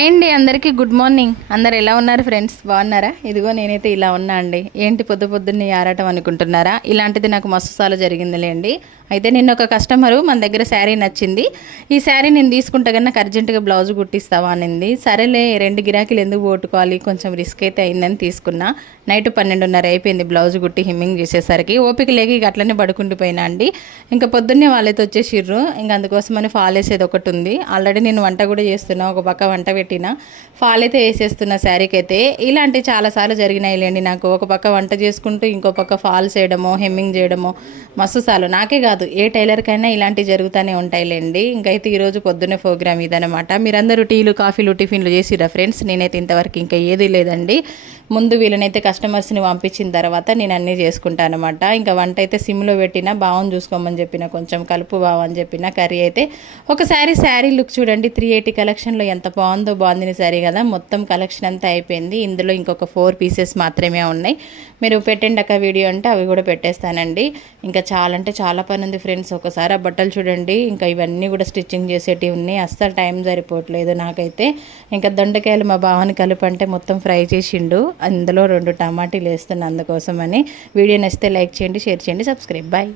Hi అండి, అందరికీ good morning. అందరు ఎలా ఉన్నారు ఫ్రెండ్స్? బాగున్నారా? ఇదిగో నేనైతే ఇలా ఉన్నా అండి. ఏంటి పొద్దున్నే ఆరాటం అనుకుంటున్నారా? ఇలాంటిది నాకు మస్తు సార్లు జరిగిందిలేండి. అయితే నిన్న ఒక కస్టమరు మన దగ్గర శారీ నచ్చింది, ఈ శారీ నేను తీసుకుంటే కన్నా అర్జెంటుగా బ్లౌజ్ కుట్టిస్తావా అనింది. సరేలే 2 గిరాకీలు ఎందుకు పోట్టుకోవాలి, కొంచెం రిస్క్ అయితే అయిందని తీసుకున్నా. నైట్ 12:30 అయిపోయింది బ్లౌజ్ కుట్టి హిమ్మింగ్ చేసేసరికి. ఓపిక లేక ఇక అట్లనే పడుకుండిపోయినా అండి. ఇంకా పొద్దున్నే వాళ్ళైతే వచ్చేసిర్రు. ఇంకా అందుకోసమని ఫాల్ వేసేది ఒకటి ఉంది. ఆల్రెడీ నేను వంట కూడా చేస్తున్నా, ఒక పక్క వంట పెట్టిన ఫాల్ అయితే వేసేస్తున్న శారీకి అయితే. ఇలాంటివి చాలాసార్లు జరిగినాయిలేండి నాకు. ఒక పక్క వంట చేసుకుంటూ ఇంకో పక్క ఫాల్స్ చేయడమో హెమ్మింగ్ చేయడమో మస్తు సార్లు. నాకే కాదు, ఏ టైలర్కైనా ఇలాంటివి జరుగుతూనే ఉంటాయిలేండి. ఇంకైతే ఈరోజు పొద్దున్నే ప్రోగ్రామ్ ఇదనమాట. మీరందరూ టీలు కాఫీలు టిఫిన్లు చేసిరా ఫ్రెండ్స్? నేనైతే ఇంతవరకు ఇంకా ఏది లేదండి. ముందు వీళ్ళనైతే కస్టమర్స్ని పంపించిన తర్వాత నేను అన్నీ చేసుకుంటాను అనమాట. ఇంకా వంట అయితే సిమ్లో పెట్టినా, బావని చూసుకోమని చెప్పిన, కొంచెం కలుపు బావని చెప్పిన. కర్రీ అయితే ఒకసారి శారీ లుక్ చూడండి, 380 కలెక్షన్లో ఎంత బాగుంది శారీ కదా. మొత్తం కలెక్షన్ అంతా అయిపోయింది. ఇందులో ఇంకొక 4 పీసెస్ మాత్రమే ఉన్నాయి. మీరు పెట్టండి అక్క వీడియో అంటే అవి కూడా పెట్టేస్తానండి. ఇంకా చాలా అంటే చాలా పని ఉంది ఫ్రెండ్స్. ఒకసారి ఆ బట్టలు చూడండి, ఇంకా ఇవన్నీ కూడా స్టిచ్చింగ్ చేసేటివి ఉన్నాయి. అస్సలు టైం సరిపోవట్లేదు నాకైతే. ఇంకా దొండకాయలు మా బావని కలుపు అంటే మొత్తం ఫ్రై చేసిండు. అందులో 2 టమాటీలు వేస్తున్నా అందుకోసమని. వీడియో నచ్చితే లైక్ చేయండి, షేర్ చేయండి, సబ్స్క్రైబ్. బాయ్.